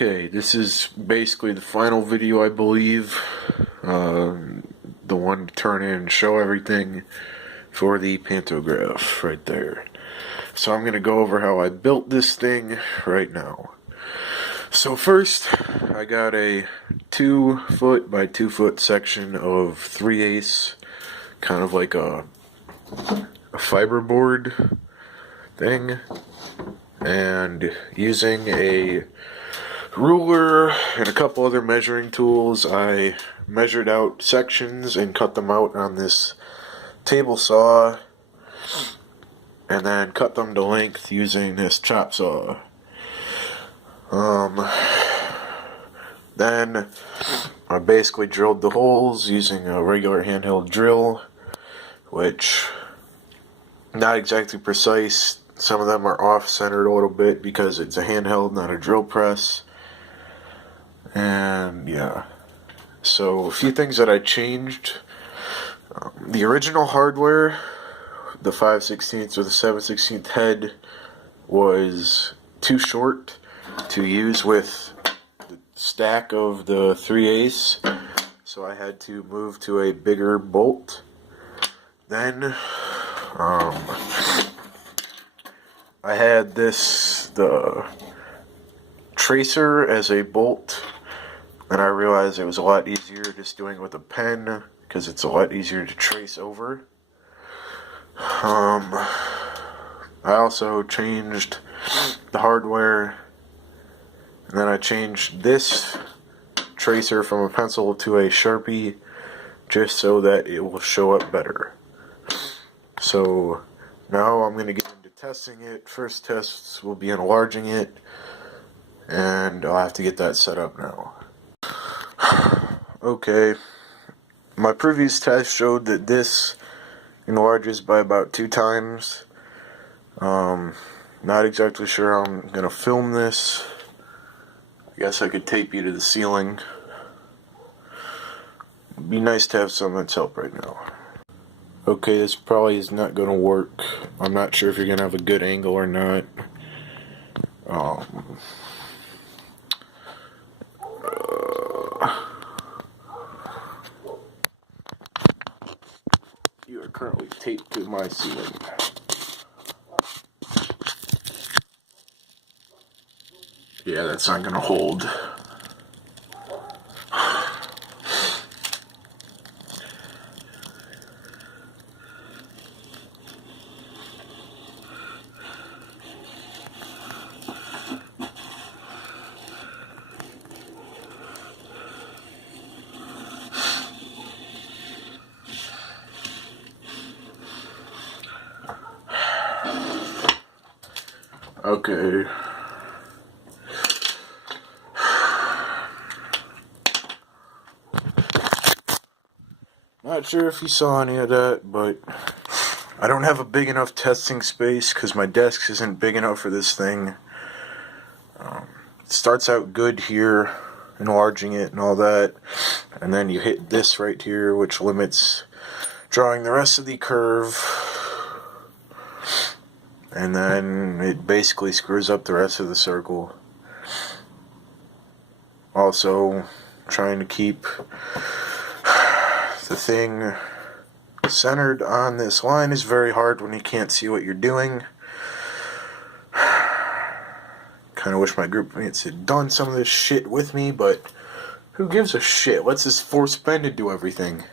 Okay, this is basically the final video, I believe. The one to turn in and show everything for the pantograph right there. So I'm going to go over how I built this thing right now. So first, I got a 2 foot by 2 foot section of 3/8, kind of like a fiberboard thing, and using a ruler and a couple other measuring tools, I measured out sections and cut them out on this table saw, and then cut them to length using this chop saw. Then I basically drilled the holes using a regular handheld drill, which not exactly precise. Some of them are off-centered a little bit because it's a handheld, not a drill press. And yeah, so a few things that I changed. The original hardware, the 5/16 or the 7/16 head, was too short to use with the stack of the 3/8, so I had to move to a bigger bolt. Then I had the tracer as a bolt, and I realized it was a lot easier just doing it with a pen because it's a lot easier to trace over. I also changed the hardware, and then I changed this tracer from a pencil to a Sharpie just so that it will show up better. So now I'm going to get into testing it. First tests will be enlarging it, and I'll have to get that set up now. Okay, my previous test showed that this enlarges by about 2 times. Not exactly sure how I'm going to film this. I guess I could tape you to the ceiling. It'd be nice to have someone's help right now. Okay, this probably is not going to work. I'm not sure if you're going to have a good angle or not. You are currently taped to my ceiling. Yeah, that's not going to hold. Okay. Not sure if you saw any of that, but I don't have a big enough testing space because my desk isn't big enough for this thing. It starts out good here, enlarging it and all that, and then you hit this right here, which limits drawing the rest of the curve, and then it basically screws up the rest of the circle. Also, trying to keep the thing centered on this line is very hard when you can't see what you're doing. Kind of wish my group mates had done some of this shit with me, but who gives a shit? Let's just force Ben to do everything.